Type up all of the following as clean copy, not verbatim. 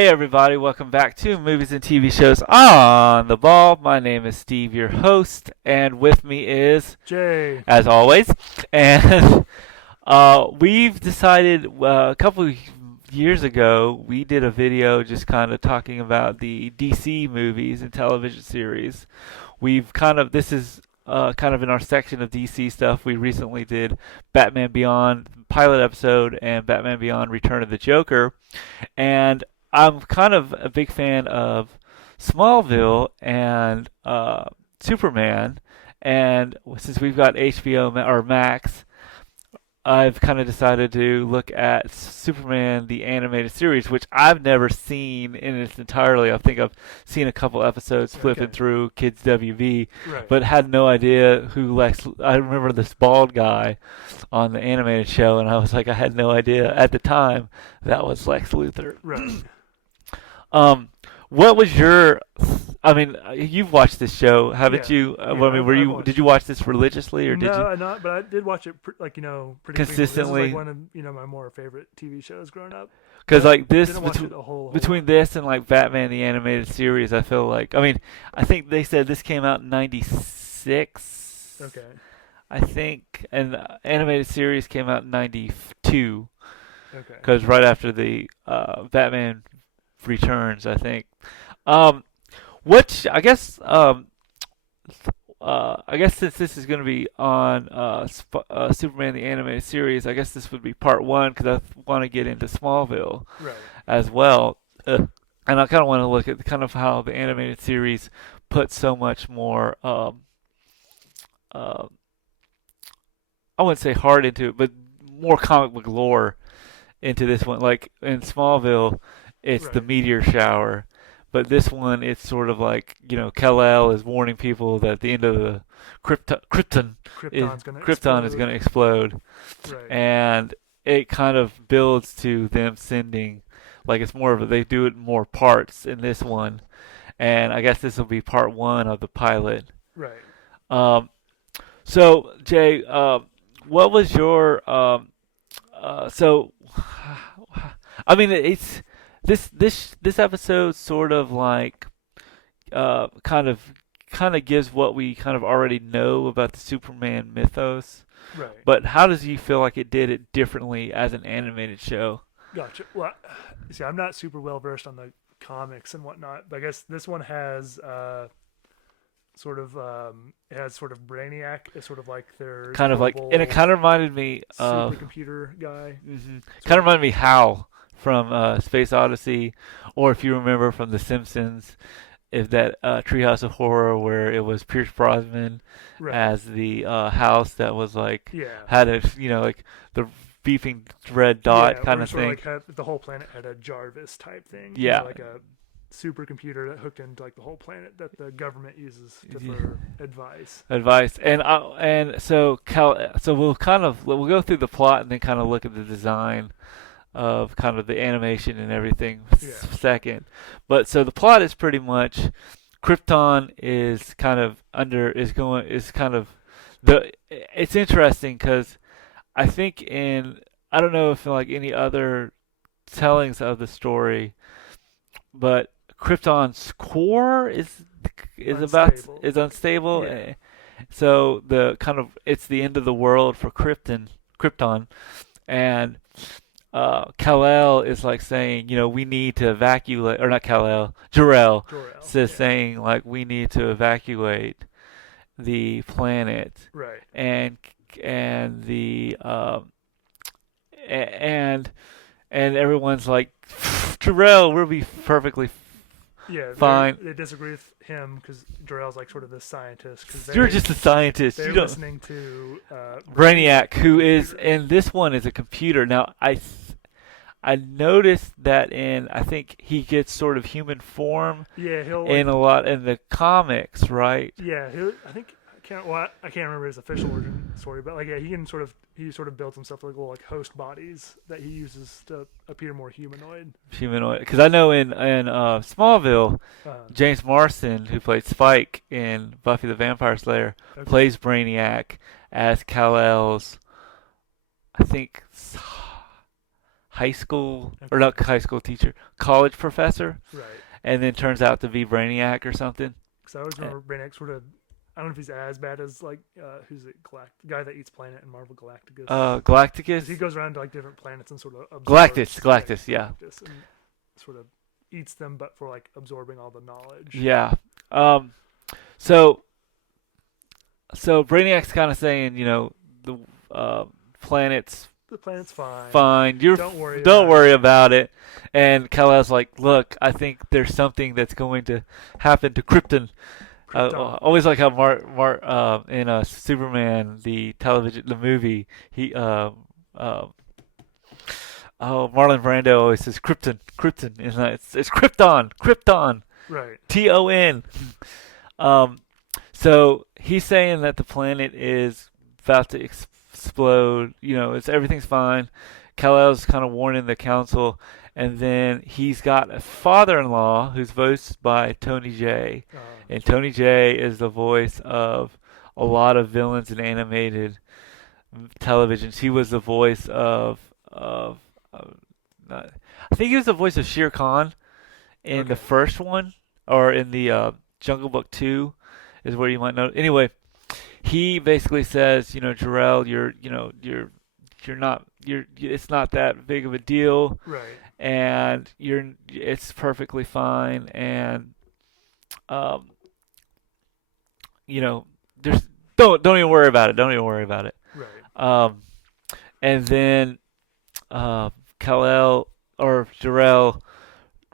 Hey everybody, welcome back to Movies and TV Shows on the Ball. My name is Steve, your host, and with me is, Jay. as always, and we've decided a couple of years ago we did a video just kind of talking about the DC movies and television series. We've kind of this is kind of in our section of DC stuff. We recently did Batman Beyond pilot episode and Batman Beyond Return of the Joker, and I'm kind of a big fan of Smallville and Superman, and since we've got HBO or Max, I've kind of decided to look at Superman the animated series, which I've never seen in its entirety. I think I've seen a couple episodes flipping Okay. through Kids WB, Right. but had no idea who Lex. I remember this bald guy on the animated show, and I was like, I had no idea at the time that was Lex Luthor. Right. Um, what was your? I mean, you've watched this show, haven't Yeah. you? Yeah. I mean, I've did watched you it. watch this religiously, or did No, you I not, but I did watch it pretty frequently. This is consistently? like one of my more favorite TV shows growing up. Because But like this, didn't watch it a whole between lot. this and like Batman the animated series, I feel like. I mean, I think they said this came out in '96. Okay. I think, and the animated series came out in '92. Okay. Because right after the Batman Returns, I think. Um, which I guess since this is going to be on Superman the animated series, I guess this would be part one because I want to get into Smallville Right. as well, and I kind of want to look at kind of how the animated series put so much more. Uh, I wouldn't say hard into it, but more comic book lore into this one. Like in Smallville, it's the Right. meteor shower, but this one it's sort of like Kal-El is warning people that at the end of the Krypton is Explode. going to explode, Right. and it kind of builds to them sending like it's more of a, they do it in more parts in this one, and I guess this will be part one of the pilot. Right. Um, so Jay, what was your so I mean it's this episode sort of like kind of gives what we kind of already know about the Superman mythos, Right. but how does you feel like it did it differently as an animated show? Gotcha. Well, see, I'm not super well versed on the comics and whatnot, but I guess this one has it has sort of Brainiac as sort of like their Kind of like, and it global kind of reminded me of, supercomputer guy. kind Sort of of. reminded me Hal from Space Odyssey, or if you remember from The Simpsons, if that Treehouse of Horror where it was Pierce Brosnan Right. as the house that was like Yeah. had a like the beeping red dot Yeah. Where kind it of sort of thing. like the whole planet had a Jarvis type thing. Yeah. Like a supercomputer that hooked into like the whole planet that the government uses Yeah. for advice. Advice and so we'll go through the plot and then kind of look at the design of kind of the animation and everything Yeah. second. But so the plot is pretty much Krypton is kind of under is kind of the it's interesting because I think in I don't know if like any other tellings of the story, but Krypton's core Unstable. is unstable. Yeah. So the kind of it's the end of the world for Krypton, and Kal-El is like saying, we need to evacuate, or not Kal-El, Jor-El Jor-El. says Yeah. saying like we need to evacuate the planet, Right. and and the and and everyone's like, Jor-El, we'll be perfectly Yeah. fine. They disagree with him because Jor-El's like sort of the scientist because You're just a scientist. they're You don't. listening to Brainiac, who is computer. in this one is a computer. Now I noticed that in I think he gets sort of human form Yeah, he'll in a lot in the comics, right? yeah, I think I can't remember his official origin story, but like yeah, he sort of builds himself like little like host bodies that he uses to appear more humanoid. Humanoid. Because I know in Smallville, Um, James Marsden, who played Spike in Buffy the Vampire Slayer, okay. plays Brainiac as Kal-El's, I think, high school, or Okay. not high school teacher, college professor, Right. and then turns out to be Brainiac or something. Because I always Uh, remember Brainiac sort of. I don't know if he's as bad as like who's it, the guy that eats planet in Marvel Galacticus. Because he Galacticus, goes around to like different planets and sort of absorbs. Galactus, yeah, Galactus, and sort of eats them, but for like absorbing all the knowledge. yeah. Um, so so Brainiac's kind of saying, the planet's The planet's fine. fine. Don't About worry it. about it. And Kal-El's like, look, I think there's something that's going to happen to Krypton. Krypton. Always like how Mark in Superman the movie Marlon Brando always says Krypton, and it's Krypton, Right. Ton. Um, so he's saying that the planet is about to explode. Everything's fine. Kal-El's kind of warning the council, and then he's got a father-in-law who's voiced by Tony Jay, and Tony Jay is the voice of a lot of villains in animated televisions. He was the voice I think he was the voice of Shere Khan in the Okay. first one, or in the Jungle Book 2 is where you might know. Anyway, he basically says, Jarrell, you're not, it's not that big of a deal, Right. and it's perfectly fine, and um, there's don't even worry about it. Don't even worry about it. Right. Um, and then Kal-El or Jarrell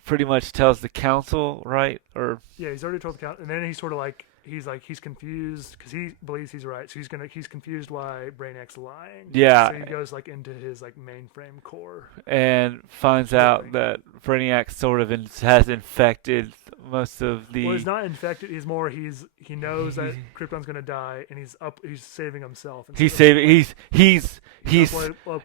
pretty much tells the council, right? Or Yeah, he's already told the count, and then he's sort of he's confused because he believes he's right, so he's confused why Brainiac's lying. yeah, So he goes like into his like mainframe core. and finds out that Brainiac sort of has infected most of Well, the. he's not infected. He knows that Krypton's gonna die, and he's saving himself. He's saving. He's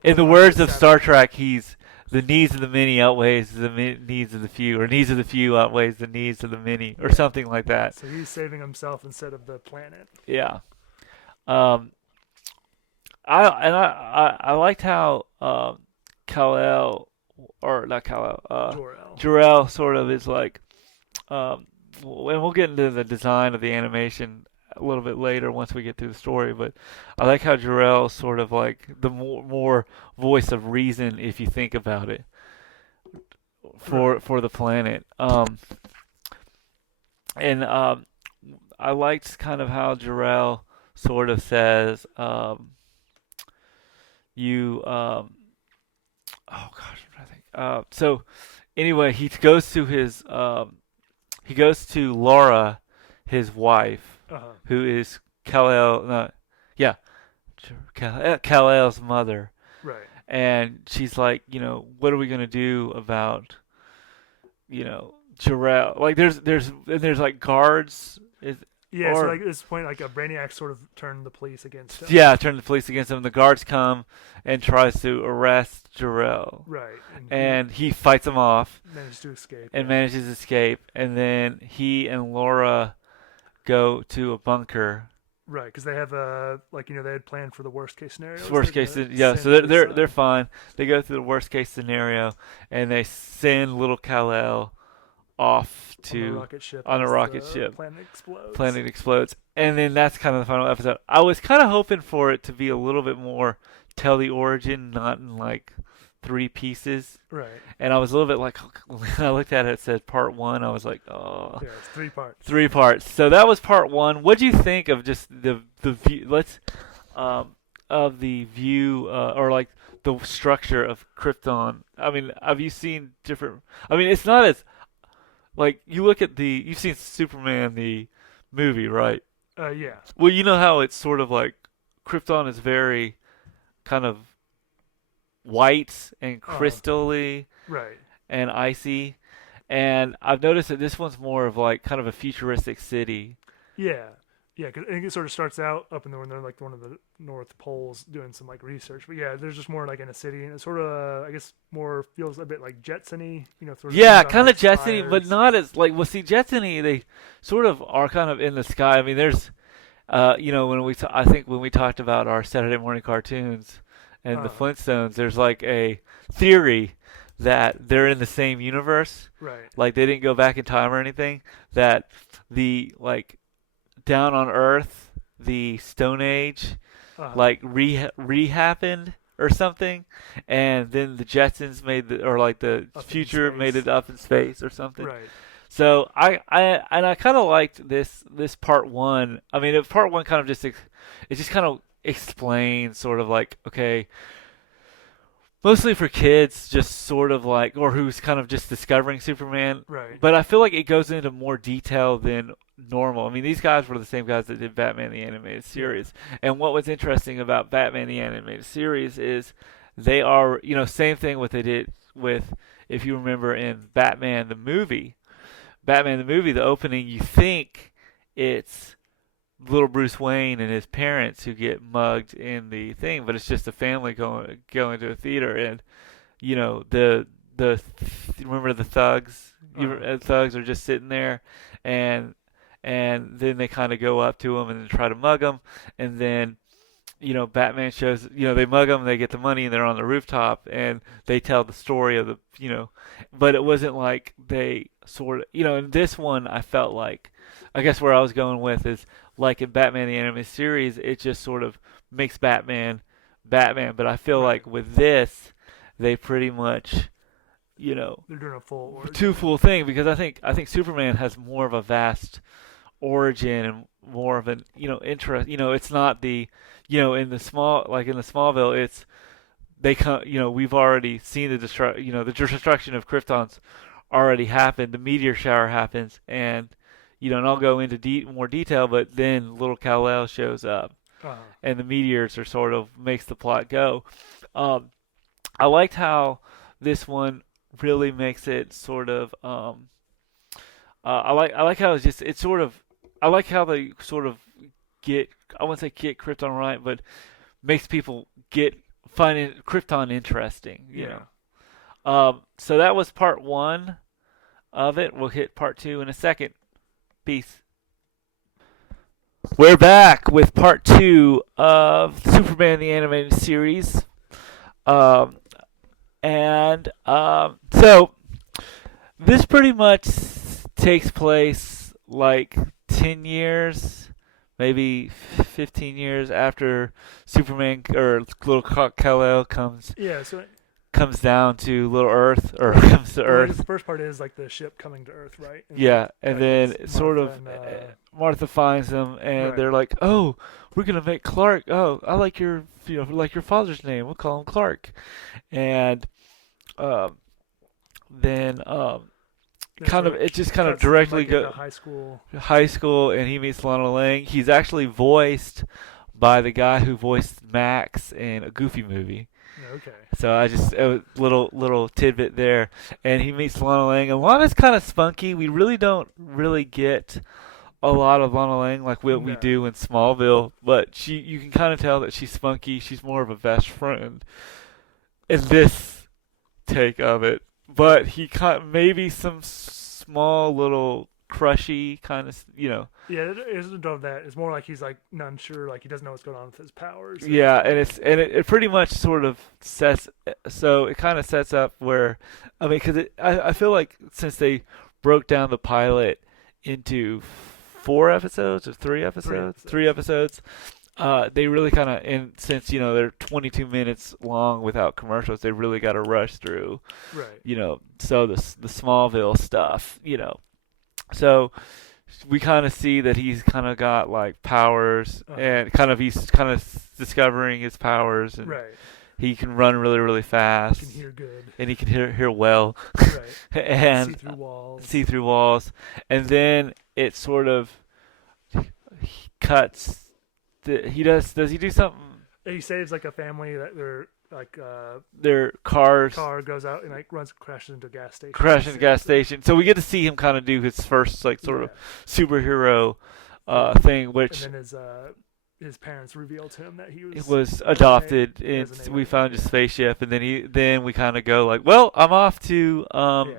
in the words of Star Trek. He's the needs of the many outweighs the needs of the few, or needs of the few outweighs the needs of the many, or something like that. So he's saving himself instead of the planet. Yeah. Um. I liked how Kal-El, or not Kal-El, Jor-El. Jor-El sort of is like, and we'll get into the design of the animation a little bit later once we get through the story, but I like how Jor-El's sort of like the more voice of reason, if you think about it, for the planet. And I liked kind of how Jor-El sort of says, you oh gosh, I'm trying to think. So anyway, he goes to Laura, his wife, Uh-huh. who is Kal-El, no, yeah, Kal-El's mother, Right. and she's like, what are we gonna do about, Jor-El? Like, there's like guards. Yeah. So Or like at this point, like a Brainiac sort of turned the police against him. yeah, turn the police against him. The guards come and tries to arrest Jor-El, Right. and he fights them off he managed to escape. and Yeah. manages to escape. And then he and Laura go to a bunker. Right, because they have they had planned for the worst case scenario. Worst case, yeah. So they're fine. They go through the worst case scenario, and they send little Kal-El off to on a rocket ship. Planet explodes, and then that's kind of the final episode. I was kind of hoping for it to be a little bit more tell the origin, not in like 3 pieces. Right. And I was a little bit like, when I looked at it, it said part 1. I was like, oh. Yeah, it's 3 parts. 3 parts. So that was part 1. What do you think of just the view? Of the view, or like the structure of Krypton? I mean, have you seen different? I mean, it's not as like you've seen Superman the movie, right? Yeah. Well, you know how it's sort of like Krypton is very kind of white and crystally Right. and icy, and I've noticed that this one's more of like kind of a futuristic city. Yeah. Yeah, because I think it sort of starts out up in the they're like one of the North Poles doing some like research, but yeah, there's just more like in a city, and it sort of I guess more feels a bit like Jetsony, sort of Yeah, things on, kind like, of Jetsony, but spires. not as like. Well, see, Jetsony, they sort of are kind of in the sky. I mean, there's, when I think when we talked about our Saturday morning cartoons, and the Uh, Flintstones, there's like a theory that they're in the same universe. right. Like they didn't go back in time or anything. That the like down on Earth, the Stone Age, Uh, like re-happened or something, and then the Jetsons made the or like the up in future made space. it up in space or something. Right. So I kind of liked this part one. I mean, part one kind of just it just kind of explains sort of like okay, mostly for kids, just sort of like or who's kind of just discovering Superman. Right. But I feel like it goes into more detail than normal. I mean, these guys were the same guys that did Batman the Animated Series. And what was interesting about Batman the Animated Series is they are, same thing what they did with, if you remember in Batman the movie. Batman the movie, the opening, you think it's little Bruce Wayne and his parents who get mugged in the thing, but it's just a family going to a theater, and the remember the thugs. Thugs are just sitting there, and then they kind of go up to him and try to mug him, and then Batman shows, they mug them, they get the money, and they're on the rooftop, and they tell the story of but it wasn't like they sort of, in this one, I felt like, I guess where I was going with is, like in Batman the Animated Series, it just sort of makes Batman, Batman, but I feel Right. like with this, they pretty much, They're doing a full two origin. full thing, because I think Superman has more of a vast origin and more of an interest. It's not the in the Smallville, it's they come. We've already seen the destruction of Krypton's already happened. The meteor shower happens, and and I'll go into more detail, but then little Kal-El shows up, Uh, and the meteors are sort of makes the plot go. Um, I liked how this one really makes it sort of. I like how it's sort of I like how they sort of get I wouldn't say get Krypton right, but makes people get finding Krypton interesting. yeah. So that was part one of it. We'll hit part two in a second. Peace. We're back with part two of Superman the Animated Series. Um, so this pretty much takes place like 10 years, maybe 15 years after Superman or little Kal-El Yeah. So, comes down to Little Earth or comes to well, I guess Earth. the first part is like the ship coming to Earth, right? And Yeah, and like then it's sort Martha of and Martha finds them, and right. they're like, "Oh, we're gonna make Clark. Oh, I like your like your father's name. We'll call him Clark." And um, then Then kind sort of of it just kind of cuts to them, directly like in go the high school. high school, and he meets Lana Lang. He's actually voiced by the guy who voiced Max in a Goofy movie. Okay. So I just a little tidbit there, and he meets Lana Lang, and Lana's kind of spunky. We really don't really get a lot of Lana Lang like what we No. do in Smallville, but you can kind of tell that she's spunky. She's more of a best friend in this take of it, but he maybe some small little crushy kind of Yeah, it isn't of that. It's more like he's like unsure, like he doesn't know what's going on with his powers. yeah, and it pretty much sort of sets so it kind of sets up where I mean because I feel like since they broke down the pilot into 4 episodes or 3 episodes, 3 episodes, they really kind of and since they're 22 minutes long without commercials, they really got to rush through Right. so the Smallville stuff, so we kind of see that he's kind of got like powers and kind of he's kind of discovering his powers and Right. he can run really really fast Can hear good. and he can hear well Right. and See through walls. see through walls, and then it sort of cuts does he do something He saves like a family that they're like their cars car goes out and like crashes into a gas station. crash in a gas station, so we get to see him kind of do his first like sort of superhero thing, which And then his parents reveal to him that he it was adopted, and we found his spaceship, and then we kind of go like, well, I'm off to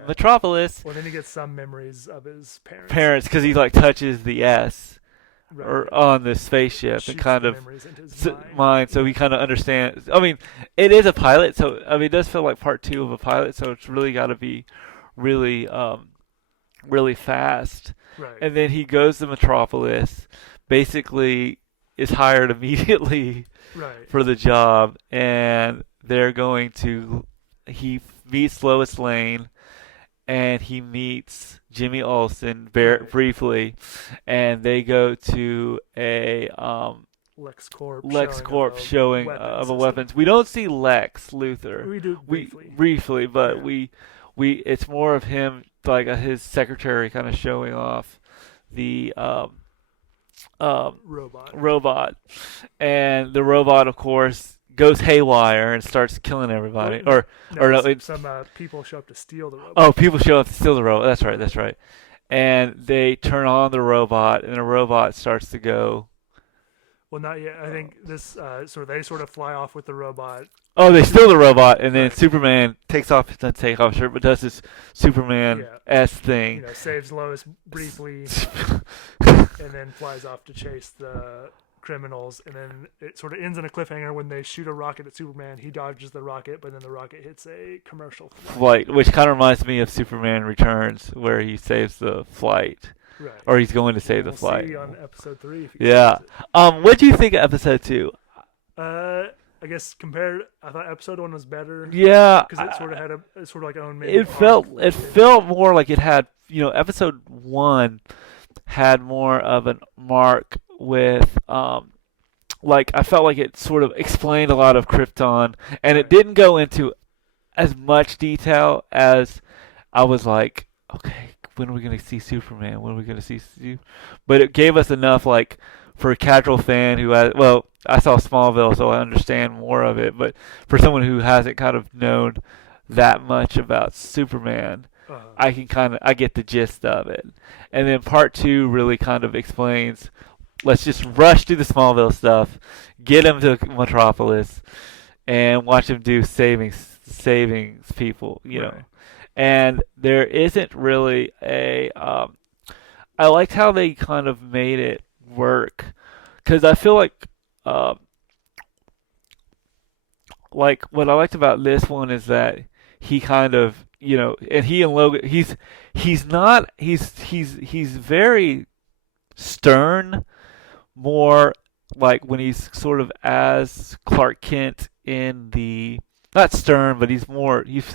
Metropolis. Well, then he gets some memories of his parents. Parents, because he like touches the S Right. or on this spaceship and Shoots kind the of memories into his mind, so Yeah. he kind of understands. I mean, it is a pilot, so I mean, it does feel like part two of a pilot, so it's really got to be really, really fast. Right. And then he goes to Metropolis, basically is hired immediately Right. for the job, and they're going to. He meets Lois Lane, and he meets Jimmy Olsen Right. briefly, and they go to a Lex Corp showing weapon of a system. weapons. We don't see Lex Luthor. We do We briefly. briefly, but Yeah. we it's more of him like his secretary kind of showing off the Robot. robot, and the robot, of course, goes haywire and starts killing Well, everybody. no, Or no. no, it's Some people show up to steal the oh, robot. people show up to steal the robot. That's right. Right. That's right. And they turn on the robot, and the robot starts to go. Well, not yet. I think this they sort of fly off with the robot. Oh, they steal the robot, and then Right. Superman takes off, doesn't take off his shirt, but does this Superman Yeah. s thing. Saves Lois briefly, and then flies off to chase the criminals. And then it sort of ends in a cliffhanger when they shoot a rocket at Superman. He dodges the rocket, but then the rocket hits a commercial flight. Flight, which kind of reminds me of Superman Returns, where he saves the flight, Right. or he's going to save the We'll flight. see on episode 3 if he Yeah. saves it. What do you think of episode 2? I guess I thought episode 1 was better Yeah, because it sort of had a sort of like own. it felt more like it had, episode 1 had more of an mark with like I felt like it sort of explained a lot of Krypton, and it Right. didn't go into as much detail as I was like, okay, when are we gonna see Superman? When are we gonna see? But it gave us enough, like, for a casual fan who has, well, I saw Smallville, so I understand more of it. But for someone who hasn't kind of known that much about Superman, I get the gist of it. And then part 2 really kind of explains. Let's just rush through the Smallville stuff, get him to Metropolis, and watch him do savings people, Right. And there isn't really a. I liked how they kind of made it work, because I feel uh, like what I liked about this one is that he kind of, and he and Logan, he's not, he's very stern, more like when he's sort of as Clark Kent in the, not stern, but he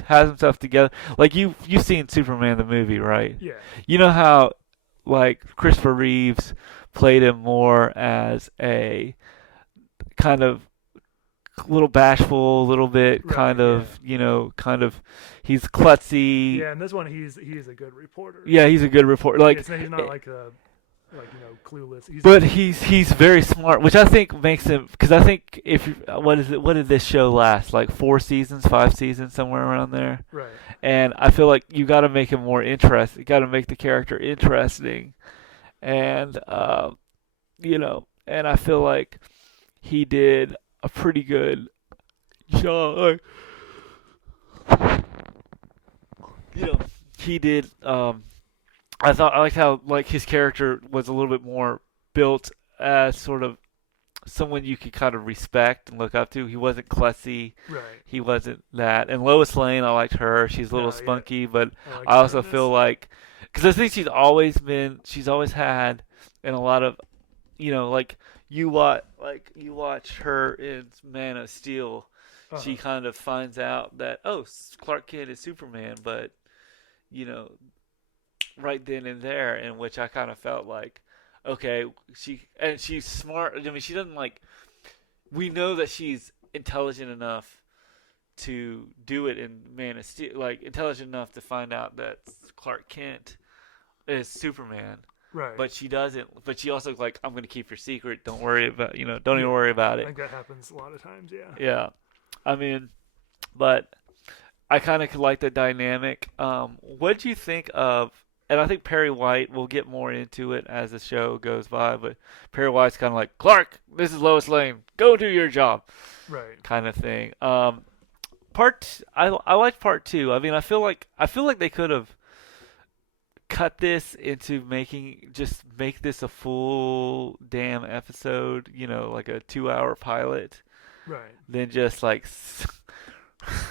has himself together. Like you've seen Superman the movie, right? Yeah. You know how like Christopher Reeves played him more as a kind of little bashful, a little bit Right, kind yeah. of, he's klutzy. Yeah, and this one he's a good reporter. Yeah, he's a good reporter. Like, He's not like clueless. but he's very smart, which I think makes him. Because I think if what is it? What did this show last? Like 4 seasons, 5 seasons, somewhere around there. Right. And I feel like you got to make him more interesting. You got to make the character interesting, and and I feel like he did a pretty good job. He did. I liked how like his character was a little bit more built as sort of someone you could kind of respect and look up to. He wasn't klutzy. Right. He wasn't that. And Lois Lane, I liked her. She's a little Yeah. spunky, but like I also her in feel this. like, because I think she's always had, in a lot of, like you watch her in Man of Steel. She kind of finds out that, oh, Clark Kent is Superman, but you know right then and there, in which I kind of felt like, okay, she's smart. I mean, she doesn't like. We know that she's intelligent enough to do it in Man of Steel, like intelligent enough to find out that Clark Kent is Superman. Right. But she doesn't. But she also like, I'm gonna keep your secret. Don't worry about, don't even worry about I it. think that happens a lot of times. Yeah. Yeah, I mean, but I kind of like the dynamic. What do you think of? And I think Perry White, we'll get more into it as the show goes by, but Perry White's kind of like, Clark, this is Lois Lane, go do your job, Right. kind of thing. I liked part 2. I mean, I feel like they could have cut this into make this a full damn episode, like a 2-hour pilot, Right. than just like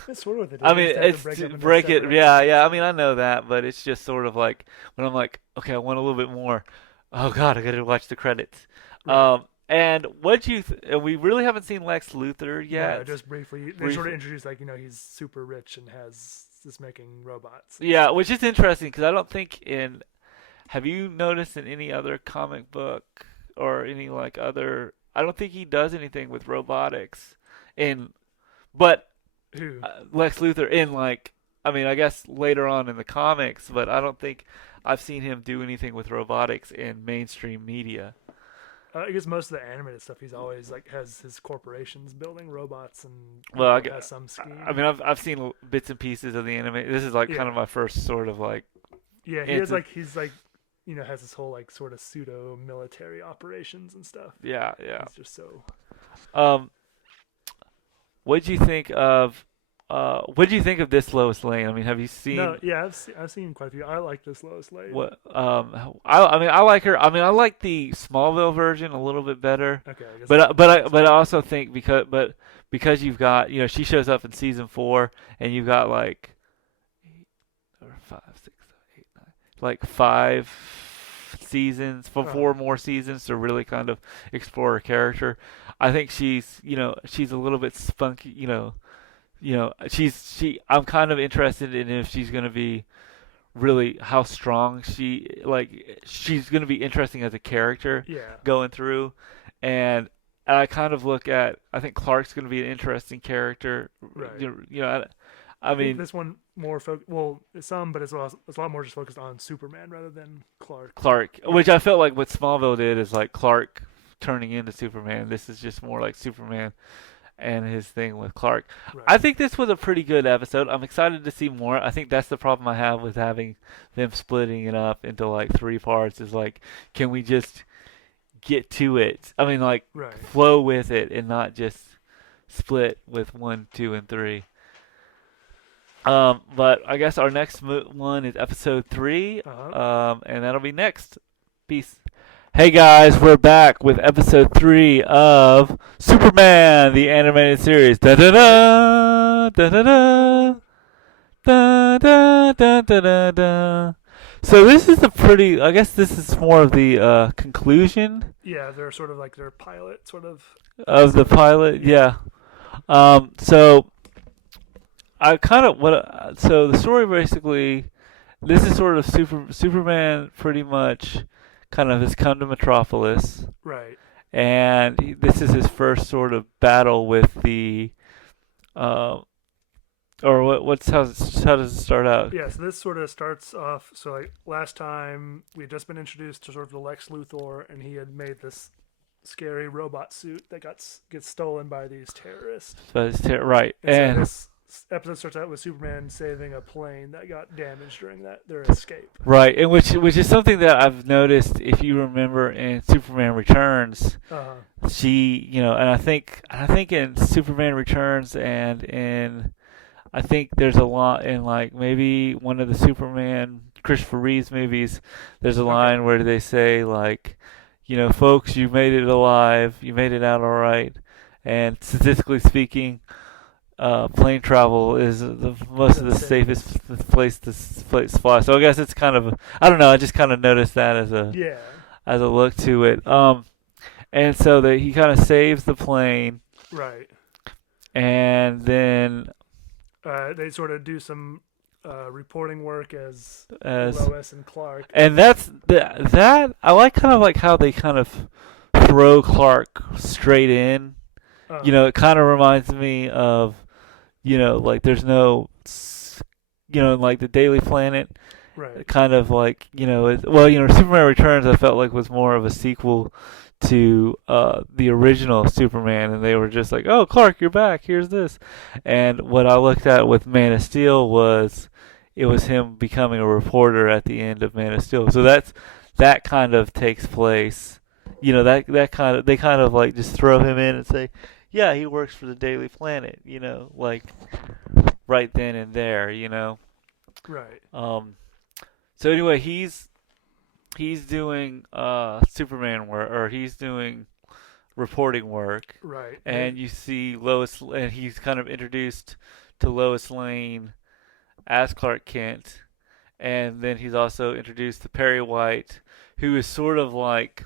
That's sort of what they do. I They mean, just have to it's break to up into break it. separate Yeah, yeah. I episodes. mean, I know that, but it's just sort of like when I'm like, okay, I want a little bit more. Oh God, I got to watch the credits. Right. And what you? We really haven't seen Lex Luthor No, yet. just briefly. They sort Briefly. of introduce like he's super rich and is making robots. And Yeah, stuff. which is interesting because I don't think in. Have you noticed in any other comic book or any like other? I don't think he does anything with robotics. In, but Who? Lex Luthor in like. I mean, I guess later on in the comics, but I don't think I've seen him do anything with robotics in mainstream media. I guess most of the animated stuff, he's always like has his corporations building robots and Well, has some scheme. I mean, I've seen bits and pieces of the anime. This is like kind Yeah. of my first sort of like Yeah, into he's like has this whole like sort of pseudo military operations and stuff. yeah, yeah. He's just so Um, what do you think of what do you think of this Lois Lane? I mean, have you seen no. Yeah, I've seen quite a few. I like this Lois Lane. what I mean, I like her. I mean, I like the Smallville version a little bit better. Okay, I guess But I also think because you've got, she shows up in season 4 and you've got like 5, 6, 7, 8, 9, like 5 seasons, for 4 more seasons to really kind of explore her character. I think she's a little bit spunky, I'm kind of interested in if she's going to be really how strong she's going to be interesting as a character yeah, going through. And I kind of look at, I think Clark's going to be an interesting character. right. I I think mean, this one more well, some, but it's a lot more just focused on Superman rather than Clark. Clark, which I felt like what Smallville did is like Clark turning into Superman. This is just more like Superman and his thing with Clark. Right. I think this was a pretty good episode. I'm excited to see more. I think that's the problem I have with having them splitting it up into like 3 parts is like, can we just get to it? I mean, like, Right. flow with it and not just split with 1, 2, and 3. But I guess our next one is episode 3, and that'll be next. Peace. Hey guys, we're back with episode 3 of Superman, the animated series. Da da da da da da da da da da da da. So this is I guess this is more of the conclusion Yeah, they're sort of like their pilot, sort of. of the pilot. Yeah. So I kind of so the story basically, this is sort of Superman pretty much kind of has come to Metropolis, Right. and this is his first sort of battle with the or how does it start out? Yeah, so this sort of starts off. So like last time we had just been introduced to sort of the Lex Luthor, and he had made this scary robot suit that gets stolen by these terrorists. So right, And so and this episode starts out with Superman saving a plane that got damaged during their escape. right, and which is something that I've noticed. If you remember in Superman Returns, she, and I think in Superman Returns and in, I think there's a lot in like maybe one of the Superman Christopher Reeves movies. There's a line where they say like, folks, you made it alive, you made it out all right, and statistically speaking, plane travel is most of the safest place to fly. So I guess it's kind of I don't know. I just kind of noticed that as a look to it. And so that he kind of saves the plane, Right. and then They sort of do some reporting work as as Lois and Clark. and that I like kind of like how they kind of throw Clark straight in. It kind of reminds me of, like there's no, like the Daily Planet, Right. kind of like, Superman Returns I felt like was more of a sequel to the original Superman, and they were just like, oh, Clark, you're back, here's this. And what I looked at with Man of Steel was, it was him becoming a reporter at the end of Man of Steel. So that kind of takes place. That kind of, they kind of like just throw him in and say, yeah, he works for the Daily Planet, like right then and there, Right. So anyway, he's doing Superman work, or he's doing reporting work, Right. and you see Lois, and he's kind of introduced to Lois Lane as Clark Kent, and then he's also introduced to Perry White, who is sort of like,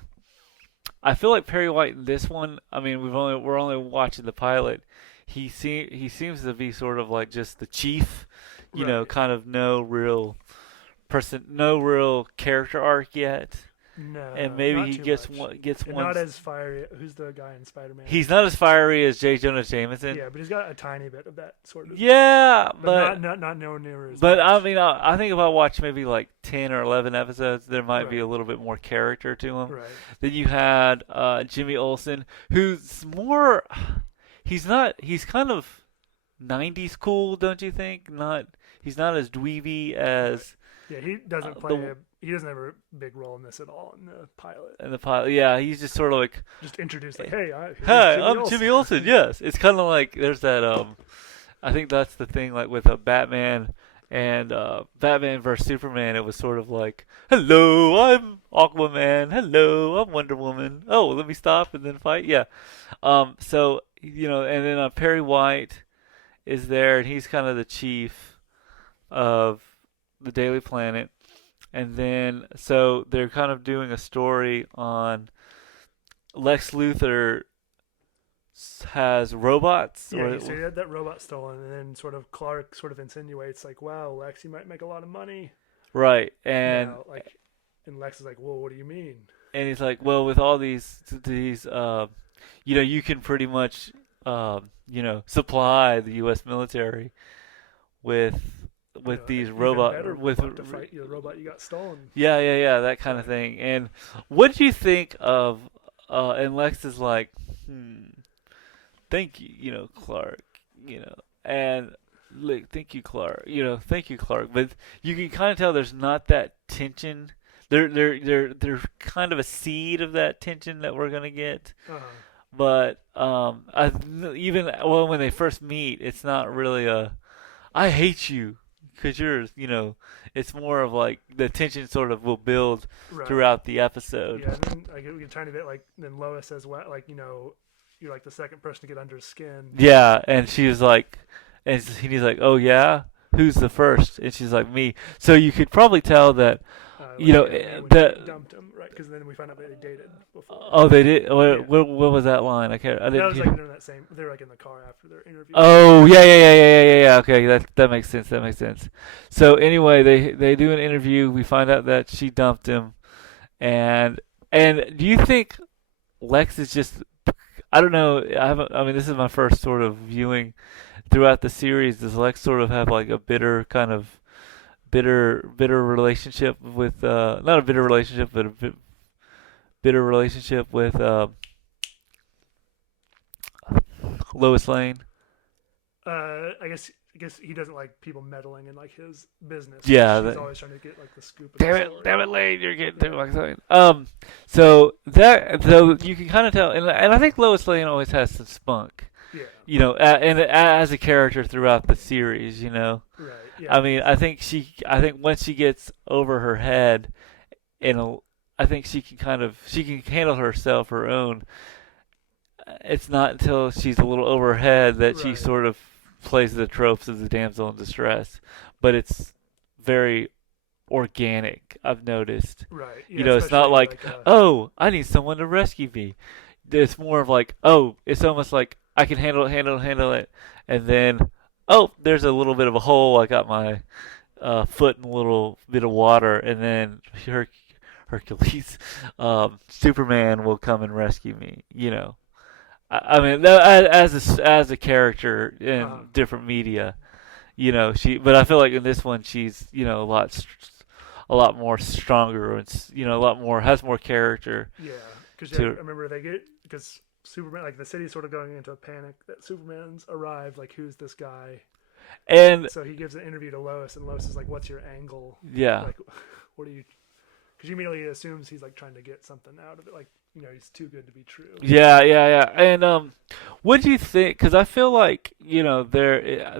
I feel like Perry White in this one. I mean, we're only watching the pilot. He seems to be sort of like just the chief, Right. kind of no real character arc yet, and No, maybe not he too much. gets And one. not as fiery. Who's the guy in Spider-Man? He's not as fiery as J. Jonah Jameson. Yeah, but he's got a tiny bit of that sort of. Yeah, But not no near as but much. I mean, I think if I watch maybe like 10 or 11 episodes, there might be Right. a little bit more character to him. Right. Then you had Jimmy Olsen, who's more. He's not. He's kind of '90s cool, don't you think? Not. He's not as dweeby Right. as Yeah, he doesn't play. He doesn't have a big role in this at all in the pilot. in the pilot. Yeah, he's just sort of like, Just introduced like, hey, here's "Hi, Jimmy I'm Olsen. Jimmy Olsen." Yes, it's kind of like there's that. I think that's the thing. Like with a Batman and Batman versus Superman, it was sort of like, "Hello, I'm Aquaman. Hello, I'm Wonder Woman. Oh, let me stop and then fight." Yeah. So and then Perry White is there, and he's kind of the chief of the Daily Planet. And then, so they're kind of doing a story on Lex Luthor has robots, Yeah, so he had that robot stolen, and then sort of Clark sort of insinuates like, "Wow, Lex, you might make a lot of money." right? And Now, like, and Lex is like, "Well, what do you mean?" he's like, well, with all these, you can pretty much, supply the U.S. military with these Even robot better with robot to fight the robot you got stolen. yeah, that kind of thing. And what do you think of? And Lex is like, thank you, Clark, and like, thank you, Clark. But you can kind of tell there's not that tension. They're kind of a seed of that tension that we're gonna get. Uh-huh. But even when they first meet, it's not really a I hate you because it's more of like the tension sort of will build Right. throughout the episode. Yeah, and then like we get a tiny bit like then Lois says what like you're like the second person to get under his skin. Yeah, and she's like, and he's like, oh yeah, who's the first? And she's like, me. So you could probably tell that, When that. she dumped him, right? Because then we found out that they dated before. Oh, they did. Yeah. What was that line? I can't. I That didn't was hear. like during that same. They were like in the car after their interview. Oh yeah. Okay, that makes sense. That makes sense. So anyway, they do an interview. We find out that she dumped him, and do you think Lex is just? I don't know. I mean, this is my first sort of viewing throughout the series. Does Lex sort of have like a bitter relationship with not a bitter relationship, but a bitter relationship with Lois Lane? I guess he doesn't like people meddling in like his business. Yeah, She's always trying to get like the scoop. Of the story. Damn it, Lane, you're getting through my thing. So you can kind of tell, and I think Lois Lane always has some spunk. Yeah. And as a character throughout the series, Right. Yeah. I mean, I think once she gets over her head, I think she can handle herself her own. It's not until she's a little over her head that she Right. sort of plays the tropes of the damsel in distress, but it's very organic. I've noticed. Right. Yeah, It's not especially, like, oh, I need someone to rescue me. It's more of like, oh, it's almost like I can handle it, and then, oh, there's a little bit of a hole. I got my foot in a little bit of water, and then Hercules, Superman will come and rescue me. I mean, as a character in different media, but I feel like in this one she's a lot more stronger and a lot more has more character. Yeah, because I remember because Superman, like the city's sort of going into a panic that Superman's arrived. Like, who's this guy? And so he gives an interview to Lois, and Lois is like, "What's your angle? Yeah, like, what do you?" Because you immediately assumes he's like trying to get something out of it, like he's too good to be true. Yeah. And what do you think? Because I feel like there.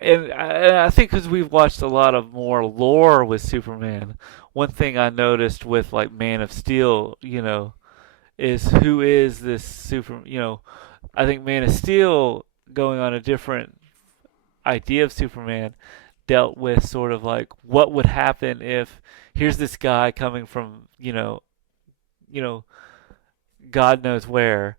and I think because we've watched a lot of more lore with Superman, one thing I noticed with like Man of Steel, is who is this super? I think Man of Steel, going on a different idea of Superman, dealt with sort of like what would happen if here's this guy coming from you know God knows where,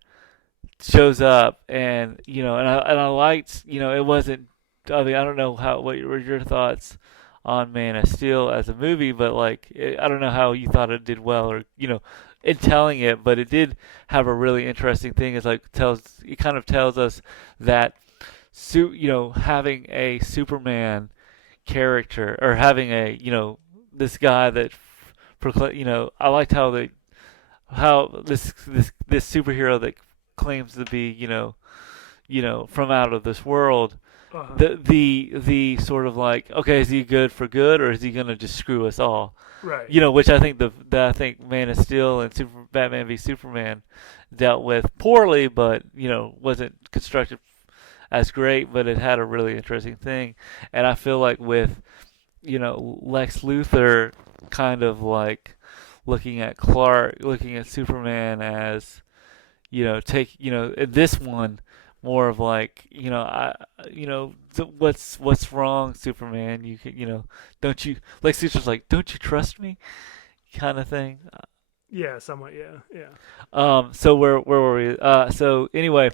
shows up, and I liked, it wasn't. I mean, I don't know what were your thoughts on Man of Steel as a movie, but like I don't know how you thought it did well, or in telling it, but it did have a really interesting thing. It's like it kind of tells us that having a Superman character, or having a this guy that I liked how this superhero that claims to be from out of this world, Uh-huh. the sort of like, okay, is he good for good, or is he gonna just screw us all? Right. Which I think I think Man of Steel and Batman v Superman dealt with poorly, but wasn't constructed as great, but it had a really interesting thing. And I feel like with Lex Luthor kind of like looking at Superman as this one more of like what's wrong, Superman? You can don't you, Lex Luthor's like, don't you trust me, kind of thing. Yeah, somewhat. Yeah, yeah. So where were we? So anyway,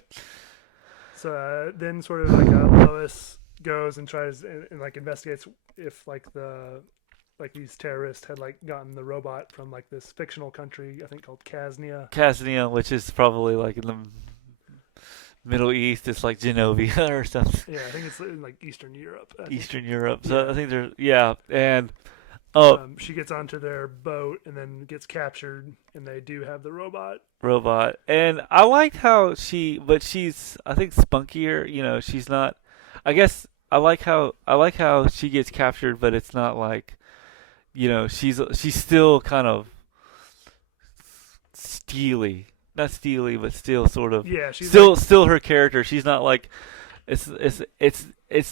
So then, sort of like Lois goes and tries and like investigates if like these terrorists had like gotten the robot from like this fictional country, I think called Casnia. Casnia, which is probably like in the Middle East, it's like Genovia or something. Yeah, I think it's in like Eastern Europe. Eastern Europe. Yeah. So I think there's, and She gets onto their boat and then gets captured, and they do have the robot. robot. And I liked how but she's, I think, spunkier. She's not. I guess I like how she gets captured, but it's not like she's still kind of steely, not steely, but still sort of Yeah, she's still like, still her character. She's not like it's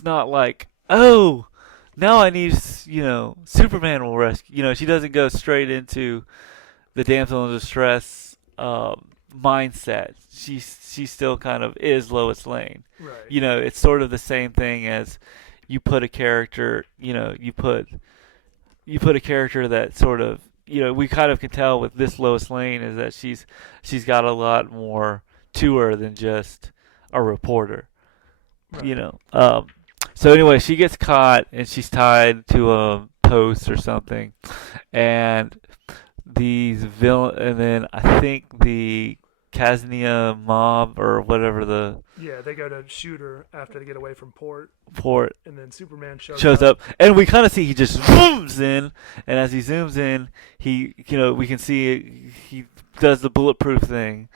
not like, oh, now I need Superman will rescue. She doesn't go straight into the damsel in distress mindset. She still kind of is Lois Lane. right. It's sort of the same thing as you put a character. You put a character that sort of we kind of can tell with this Lois Lane is that she's got a lot more to her than just a reporter. Right. So anyway, she gets caught and she's tied to a post or something, and and then I think the Casnia mob or whatever the Yeah, they go to shoot her after they get away from port, port and then Superman shows up, and we kind of see he just zooms in, and as he zooms in, we can see he does the bulletproof thing,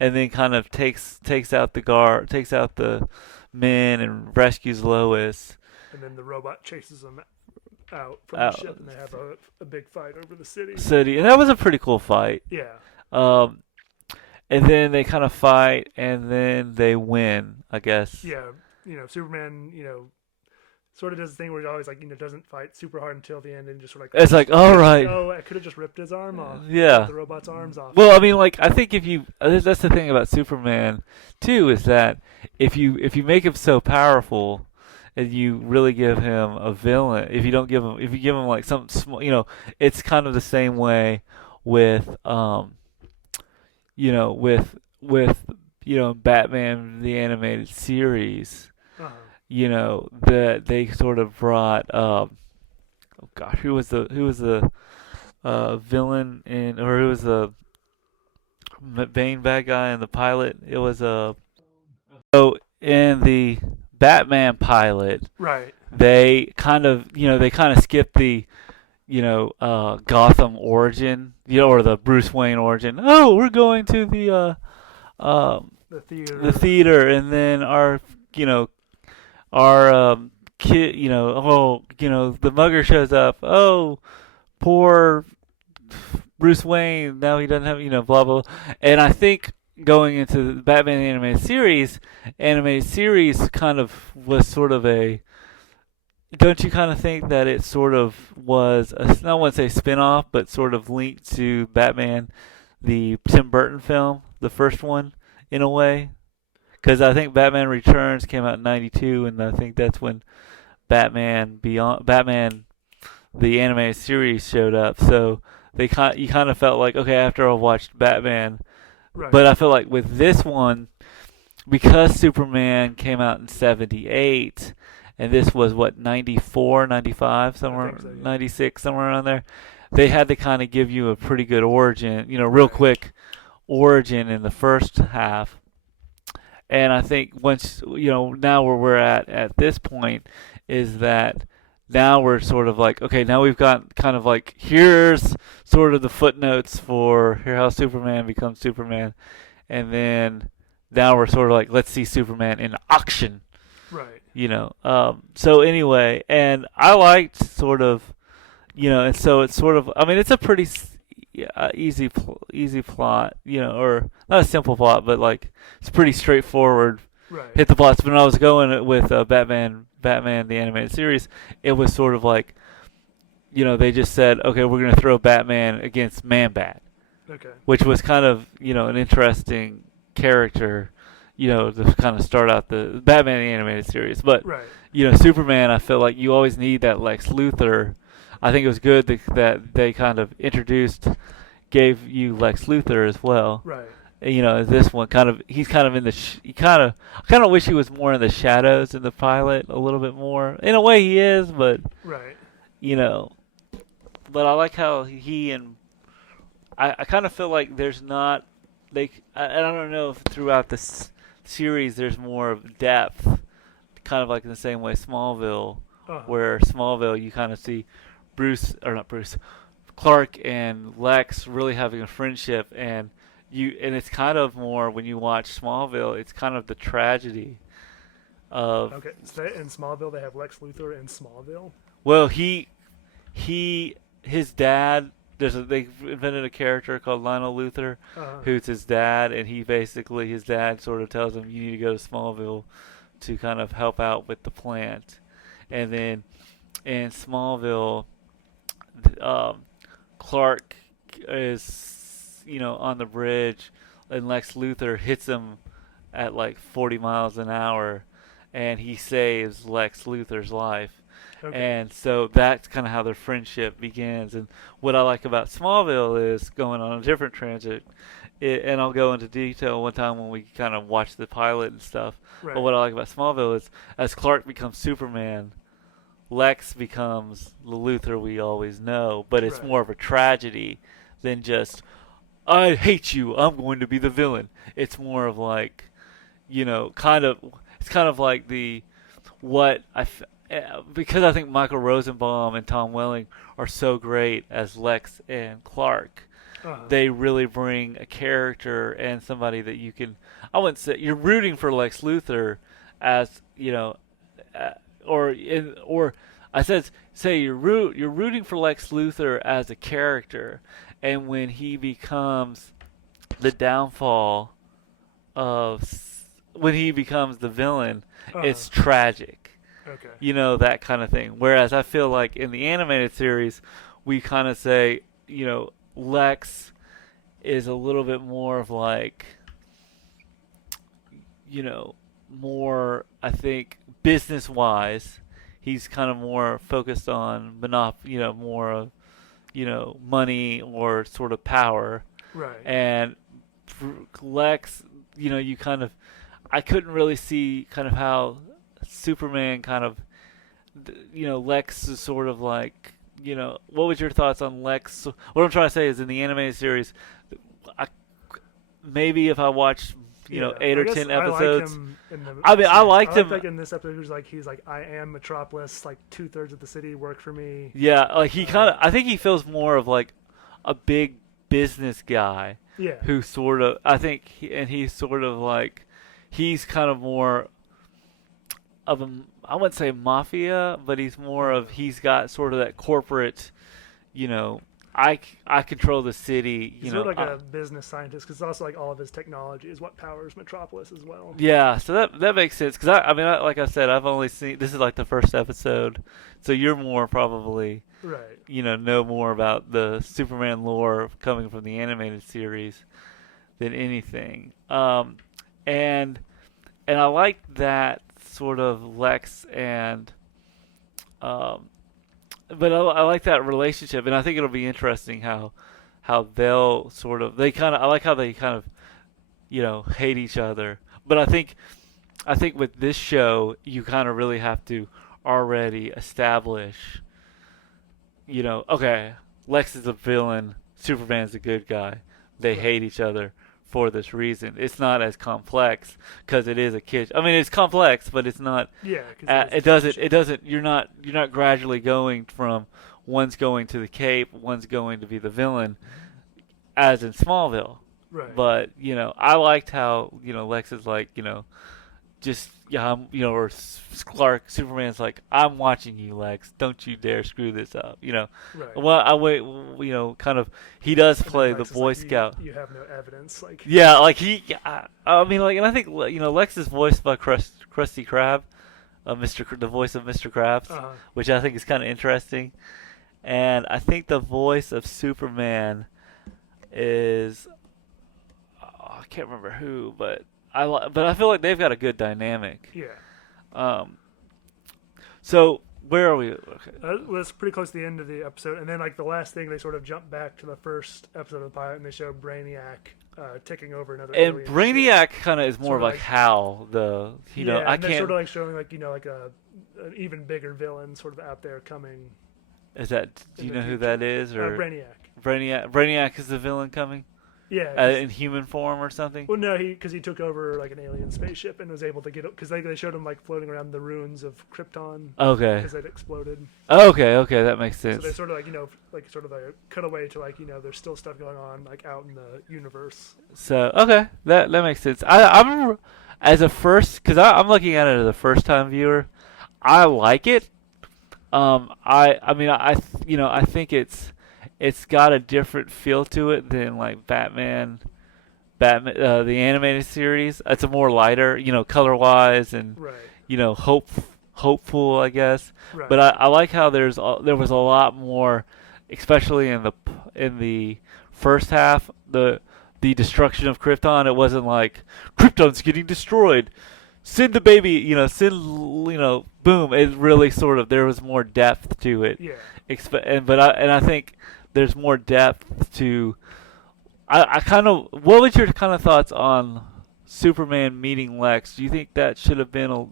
and then kind of takes out the men and rescues Lois. And then the robot chases them out from Out. the ship, and they have a big fight over the city. And that was a pretty cool fight. Yeah. And then they kind of fight, and then they win, I guess. Yeah, Superman, sort of does the thing where he always like, doesn't fight super hard until the end, and just sort of like, It's like, all right. Oh, I could have just ripped his arm off. Yeah. Ripped the robot's arms off. Well, I mean, like, I think that's the thing about Superman too, is that if you make him so powerful, and you really give him a villain, if you give him like some small, it's kind of the same way with Batman the animated series. That they sort of brought. Oh gosh, who was the villain or who was the Bane bad guy in the pilot? It was so in the Batman pilot, Right. they kind of skipped the Gotham origin, or the Bruce Wayne origin. Oh, we're going to the The theater. theater, and then our kid, the mugger shows up. Oh, poor Bruce Wayne. Now he doesn't have, blah blah. And I think going into the Batman animated series kind of was sort of a don't you kind of think that it sort of was, I want to say spin-off, but sort of linked to Batman, the Tim Burton film, the first one, in a way? Because I think Batman Returns came out in '92, and I think that's when Batman the animated series showed up. So you kind of felt like, okay, after I watched Batman, Right. but I feel like with this one, because Superman came out in '78, and this was what 94, 95, I somewhere think so. Yeah. 96, somewhere around there. They had to kind of give you a pretty good origin, real Right. quick origin in the first half. And I think once now where we're at this point is that now we're sort of like, okay, now we've got kind of like, here's sort of the footnotes for here how Superman becomes Superman, and then now we're sort of like, let's see Superman in action, Right. So anyway, and I liked sort of, and so it's sort of, I mean, it's a pretty easy plot, or not a simple plot, but like it's pretty straightforward. Right. Hit the plots. But when I was going with Batman the animated series, it was sort of like, they just said, okay, we're gonna throw Batman against Man-Bat, Okay. which was kind of an interesting character, to kind of start out the Batman the animated series. But Right. Superman, I feel like you always need that Lex Luthor. I think it was good that they kind of gave you Lex Luthor as well. Right. This one he's kind of in the I kind of wish he was more in the shadows in the pilot a little bit more. In a way, he is, but Right. you know, but I like how he and I kind of feel like there's not I don't know if throughout this series there's more of depth, kind of like in the same way Smallville, Uh-huh. where Smallville you kind of see Clark and Lex really having a friendship, and it's kind of more when you watch Smallville, it's kind of the tragedy of Okay. So in Smallville, they have Lex Luthor in Smallville. well his dad. They invented a character called Lionel Luthor, Uh-huh. who's his dad, and his dad sort of tells him you need to go to Smallville to kind of help out with the plant, and then in Smallville, um, Clark is on the bridge, and Lex Luthor hits him at like 40 miles an hour, and he saves Lex Luthor's life. Okay. And so that's kind of how their friendship begins. And what I like about Smallville is going on a different transit. And I'll go into detail one time when we kind of watch the pilot and stuff. Right. But what I like about Smallville is as Clark becomes Superman, Lex becomes the Luthor we always know. But it's Right. more of a tragedy than just, I hate you, I'm going to be the villain. It's more of like, it's kind of like what because I think Michael Rosenbaum and Tom Welling are so great as Lex and Clark. Uh-huh. They really bring a character and somebody that you can. I wouldn't say you're rooting for Lex Luthor, as or I said say you're rooting for Lex Luthor as a character, and when he becomes the downfall when he becomes the villain, it's tragic. Okay. That kind of thing. Whereas I feel like in the animated series, we kind of say, Lex is a little bit more of like, more, I think, business wise. He's kind of more focused on more of, money or sort of power. Right. And Lex, you kind of, I couldn't really see kind of how Superman kind of, Lex is sort of like, what was your thoughts on Lex? What I'm trying to say is in the animated series, maybe if I watched, 8 or 10 episodes. I liked him. Like in this episode, he's like, I am Metropolis, like 2/3 of the city work for me. Yeah, like he kind of, I think he feels more of like a big business guy. Yeah. Who sort of, I think, he's sort of like, he's kind of more of I wouldn't say mafia, but he's got sort of that corporate, I control the city. He's sort of like a business scientist because also like all of his technology is what powers Metropolis as well. Yeah, so that makes sense because I mean like I said, I've only seen this is like the first episode, so you're more probably Right. know more about the Superman lore coming from the animated series than anything. And I like that sort of Lex and um, but I like that relationship, and I think it'll be interesting how they'll sort of they kind of I like how they kind of hate each other, but I think with this show you kind of really have to already establish okay, Lex is a villain, Superman's a good guy. They Right. hate each other for this reason. It's not as complex because it is a kid. I mean, it's complex, but it's not. Yeah. Cause It doesn't. It doesn't. You're not gradually going from one's going to the Cape, one's going to be the villain, as in Smallville. Right. But I liked how Lex is like just yeah, or Clark Superman's like, I'm watching you, Lex. Don't you dare screw this up. Right. Well, I wait. Kind of. He does And then play the Lex is Boy like, Scout. You have no evidence. Like. Yeah, like he. I mean, like, and I think Lex is voiced by Krusty Krab, the voice of Mr. Krabs, Uh-huh. which I think is kind of interesting. And I think the voice of Superman is I can't remember who, but I feel like they've got a good dynamic. Yeah. So where are we? Okay. That's pretty close to the end of the episode, and then like the last thing, they sort of jump back to the first episode of the pilot, and they show Brainiac taking over another. And alien Brainiac kind of is more Sort of of like like- Hal, the yeah, I and they're can't. sort of like showing like like an even bigger villain sort of out there coming. Is that do in you the know who future. that is or Brainiac. Brainiac is the villain coming Yeah. 'Cause- in human form or something? well, no, because he took over like an alien spaceship and was able to get because they showed him like floating around the ruins of Krypton Okay. because it exploded. Okay, that makes So sense. they sort of like sort of a cutaway to like there's still stuff going on like out in the universe. So okay, that makes sense. I'm as a first because I'm looking at it as a first time viewer. I like it. I mean I think it's got a different feel to it than like Batman, the animated series. It's a more lighter, color wise and Right. hopeful, I guess. Right. But I like how there was a lot more, especially in the first half, the destruction of Krypton. It wasn't like Krypton's getting destroyed. Send the baby, boom. It really sort of there was more depth to it. Yeah. I think there's more depth to. I kind of. What was your kind of thoughts on Superman meeting Lex? Do you think that should have been a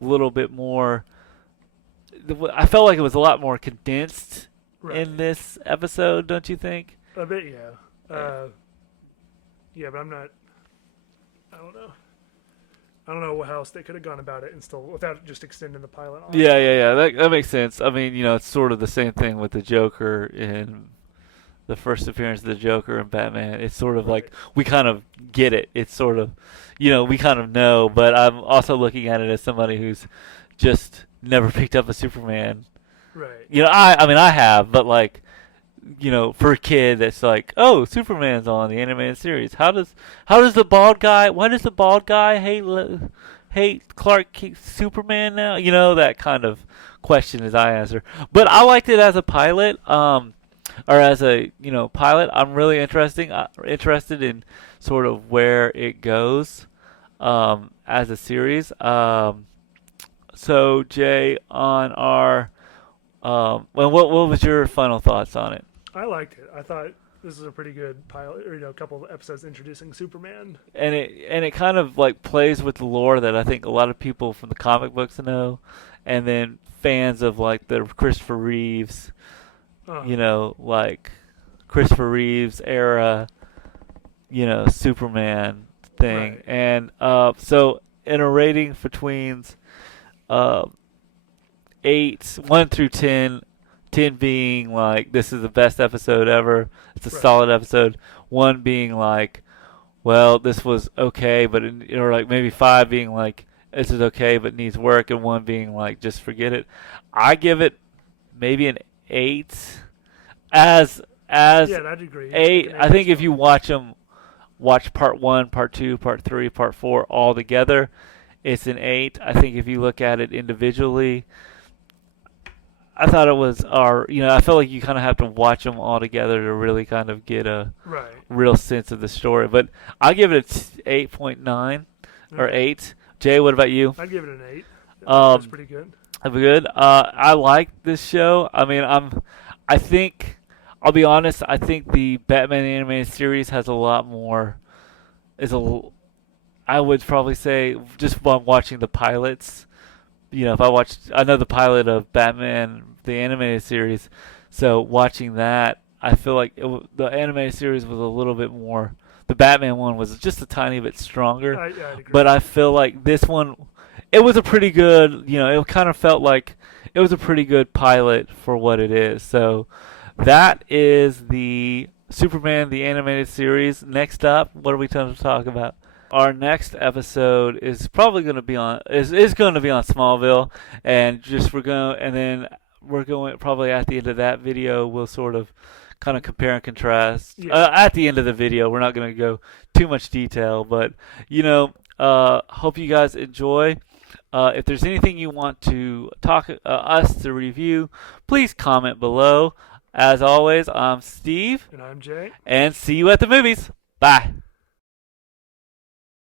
little bit more? I felt like it was a lot more condensed Right. in this episode. Don't you think? A bit, yeah. Yeah, but I'm not. I don't know. I don't know how else they could have gone about it and still without just extending the pilot on. Yeah. That makes sense. I mean, it's sort of the same thing with the Joker in the first appearance of the Joker in Batman. It's sort of like we kind of get it. It's sort of, we kind of know. But I'm also looking at it as somebody who's just never picked up a Superman. Right. I mean, I have, but like, for a kid that's like, oh, Superman's on the animated series. How does the bald guy? Why does the bald guy hate Clark Superman now? That kind of question as I answer. But I liked it as a pilot, or as a pilot. I'm really interested in sort of where it goes, as a series. So Jay, on our, well, what was your final thoughts on it? I liked it. I thought this was a pretty good pilot, or a couple of episodes introducing Superman. And it kind of like plays with the lore that I think a lot of people from the comic books know, and then fans of like the Christopher Reeves, like Christopher Reeves era, Superman thing. Right. And so in a rating between 8, 1 through 10. 10 being like this is the best episode ever. It's a solid episode. 1 being like, well, this was okay, but or like maybe 5 being like this is okay but needs work, and 1 being like just forget it. I give it maybe an 8 as as Yeah, I'd agree. It's like 8, an I 8 think if you film. watch them, watch part 1, part 2, part 3, part 4 all together, it's an 8. I think if you look at it individually, I thought it was I felt like you kind of have to watch them all together to really kind of get a Right. real sense of the story. But I'll give it a 8.9 or Okay. 8. Jay, what about you? I'd give it an 8. It was Um, pretty good. good. I like this show. I mean, I think, I'll be honest. I think the Batman animated series has a lot more. Is a, I would probably say just from watching the pilots. If I know the pilot of Batman, the animated series, so watching that, I feel like the animated series was a little bit more. The Batman one was just a tiny bit stronger, Yeah, I'd agree. but I feel like this one, it was a pretty good. It kind of felt like it was a pretty good pilot for what it is. So that is the Superman the animated series. Next up, what are we going to talk about? Our next episode is probably going to be on is going to be on Smallville, and then we're going probably at the end of that video we'll sort of kind of compare and contrast. Yeah. At the end of the video, we're not going to go too much detail, but hope you guys enjoy. If there's anything you want to talk us to review, please comment below. As always, I'm Steve, And I'm Jay. and see you at the movies. Bye.